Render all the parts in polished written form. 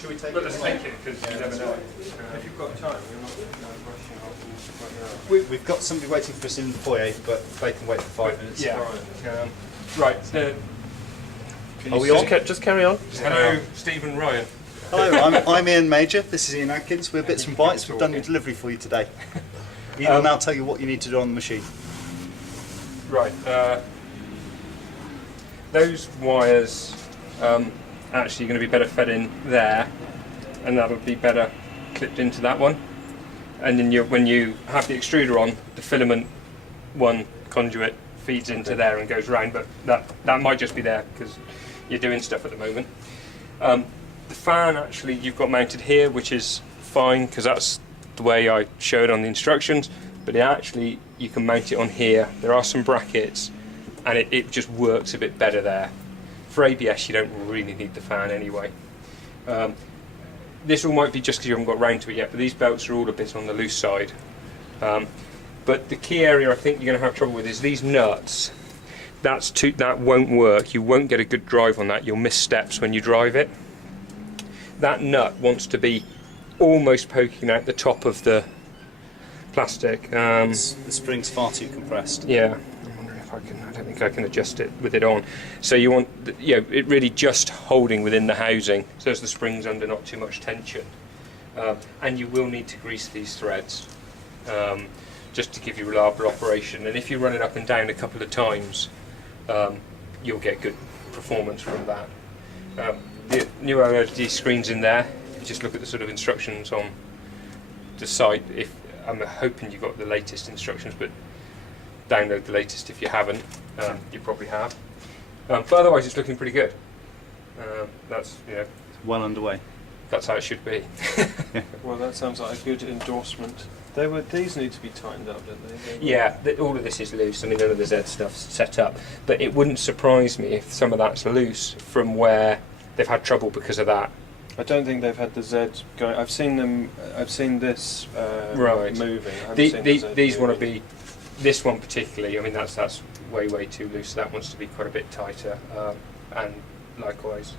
Should we take But let's take it, because you never know. If you've got time, you're not rushing off and We've got somebody waiting for us in the foyer, but they can wait for 5 minutes. Yeah. Right. Are we on? Just carry on. Hello, Stephen Ryan. Hello, I'm Ian Major. This is Ian Atkins. We're Bits from Bytes. We've done your delivery for you today. Ian will now tell you what you need to do on the machine. Right. Those wires actually going to be better fed in there, and that'll be better clipped into that one. And then when you have the extruder on, the filament one conduit feeds into there and goes round, but that might just be there because you're doing stuff at the moment. The fan actually you've got mounted here, which is fine because that's the way I showed on the instructions, but actually you can mount it on here. There are some brackets and it just works a bit better there. For ABS you don't really need the fan anyway. This all might be just because you haven't got round to it yet, but these belts are all a bit on the loose side. But the key area I think you're going to have trouble with is these nuts. That won't work. You won't get a good drive on that. You'll miss steps when you drive it. That nut wants to be almost poking out the top of the plastic. The spring's far too compressed. Yeah. I'm wondering if I can. I don't think I can adjust it with it on. So you want, it really just holding within the housing, so as the spring's under not too much tension. And you will need to grease these threads. Just to give you reliable operation, and if you run it up and down a couple of times, you'll get good performance from that. The new LED screens in there. You just look at the sort of instructions on the site. If I'm hoping you've got the latest instructions, but download the latest if you haven't. You probably have. But otherwise, it's looking pretty good. That's well underway. That's how it should be. Well, that sounds like a good endorsement. These need to be tightened up, don't they? Yeah, all of this is loose. I mean, none of the Z stuff's set up, but it wouldn't surprise me if some of that's loose from where they've had trouble because of that. I don't think they've had the Z going. I've seen them. I've seen this right. moving. These want to be. This one particularly. I mean, that's way too loose. That wants to be quite a bit tighter, and likewise.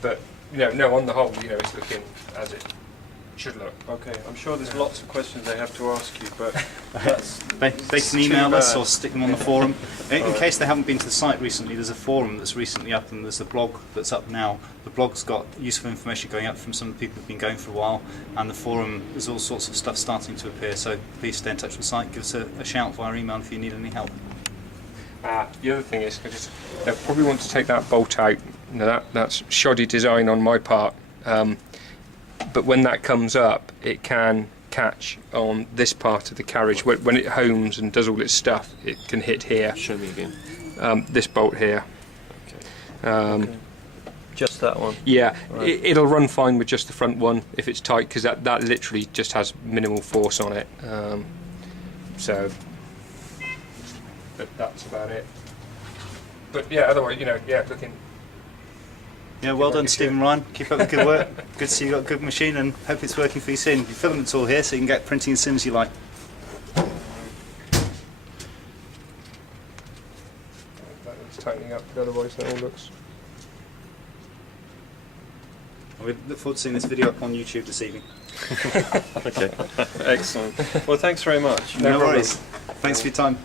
But no. On the whole, it's looking as it should look. Okay, I'm sure there's lots of questions they have to ask you, but they can email us or stick them on the forum. In case they haven't been to the site recently, there's a forum that's recently up, and there's a blog that's up now. The blog's got useful information going up from some of the people who've been going for a while, and the forum, there's all sorts of stuff starting to appear, so please stay in touch with the site. Give us a shout via email if you need any help. The other thing is, they'll probably want to take that bolt out. That's shoddy design on my part. But when that comes up, it can catch on this part of the carriage. When it homes and does all its stuff, it can hit here. Show me again. This bolt here. Okay. Just that one? Yeah, right. It'll run fine with just the front one if it's tight, because that literally just has minimal force on it. So that's about it. But yeah, otherwise, looking. Yeah, well done, Stephen Ryan. Keep up the good work. Good to see you got a good machine, and hope it's working for you soon. Your filament's all here, so you can get printing as soon as you like. It's tightening up, but otherwise that all looks. We look forward to seeing this video up on YouTube this evening. Okay, excellent. Well, thanks very much. No worries. Thanks for your time.